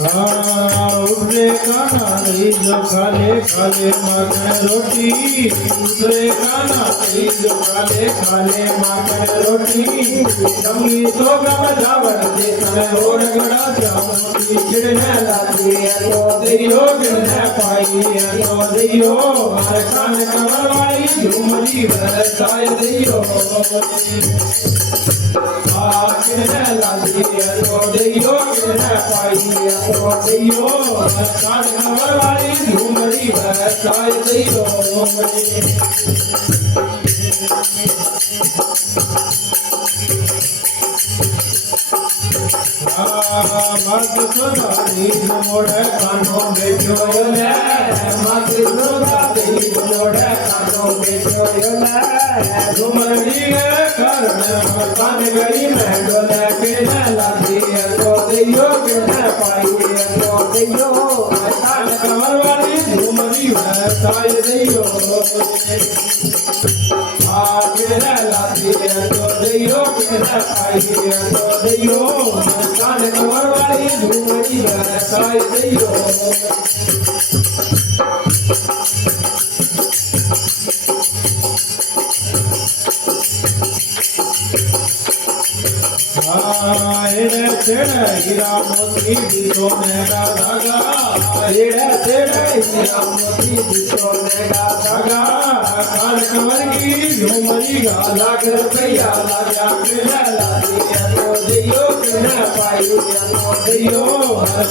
उठे काना नहीं जो खाले खाले माखन रोटी उठे काना नहीं जो खाले खाले माखन रोटी कमी तो गम जावर दे तने रोड गड़ा जामोती गिरने लाती है तो दियो गिरने पाई है तो दियो हर कान कमर वाली झूमरी बरसाए दियो गिरने लाती है तो दियो गिरने पाई है तो दियो कान कमर वाली झूमरी बरसाए दियो मत सुधारी मोड़े कानों बेचो ले मत सुधारी मोड़े कानों बेचो ले झूमरी करण कान गई में डोले के न लागी तो दियो के न पाई तो दियो कान कमर वाली झूमरी बरसाए दियो गिरने लाती है तो दियो गिरने पाई तो दियो कान कमर वाली झूमरी बरसाए दियो एड़े तेड़े हीरा मोती बीचो मेरा धागा एड़े तेड़े हीरा मोती बीचो मेरा धागा कान कमर की झूमरी गा लाख रुपया लागा किने लागी तो दियो किने पाई तो दियो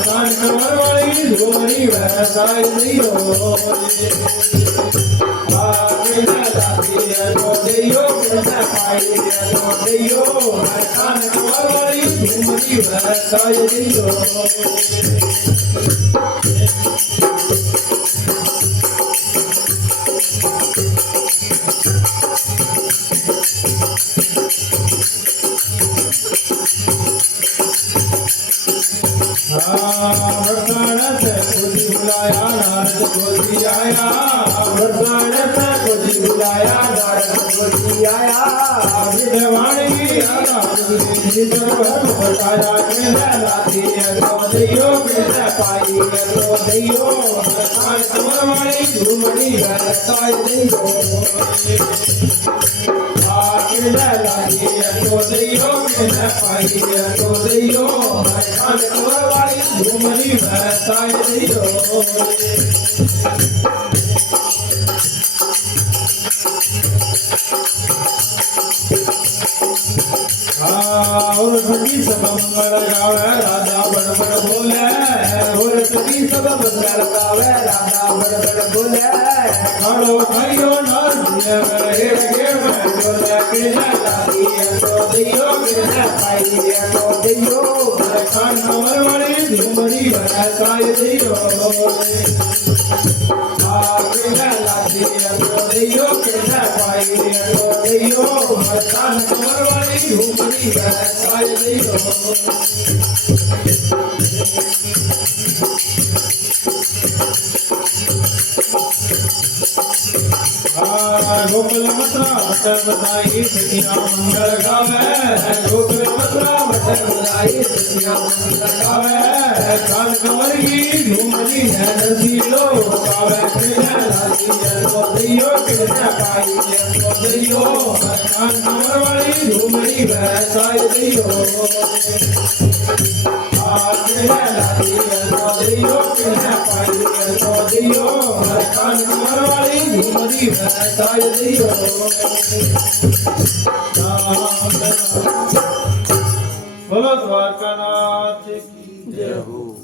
कान कमर वाली झूमरी बरसाए दियो किने लागी तो दियो किने पाई तो दियो कान कमर वाली झूमरी बरसाए दियो वरदान से खुद बुलाया नारद खुद आया वरदान से खुद बुलाया नारद खुद आया विद्वानी आया विद्वान बताया के लाती तो दियो के पाई तो दियो कान कमर वाली झूमरी बरसाए दियो लागी तो दियो के पाई तो दियो कान कमर वाली झूमरी बरसाए दियो और ठंडी सब मंगल गावे राजा बड़ बड़ बोले और ठंडी सब मंगल गावे राजा बड़ बड़ बोले खाड़ो खाइयो नार दिए हेड़ गेड़ में डोले के लागी तो दियो के पाई तो दियो कान कमर वाली झूमरी बरसाए दियो लागी तो दियो के पाई तो दियो कान कमर वाली झूमरी बरसाए दियो गोकुल मथुरा वट बधाई सखिया मंगल गावे गोकुल मथुरा वट बधाई सखिया मंगल गावे कान कमर की झूमरी है नसीलो गावे किने लागी तो दियो किने पाई तो दियो कान कमर वाली झूमरी बरसाए दियो किने लागी तो दियो किने पाई तो दियो कान कमर वाली झूमरी बरसाए दियो बोलो द्वारकानाथ की जय हो।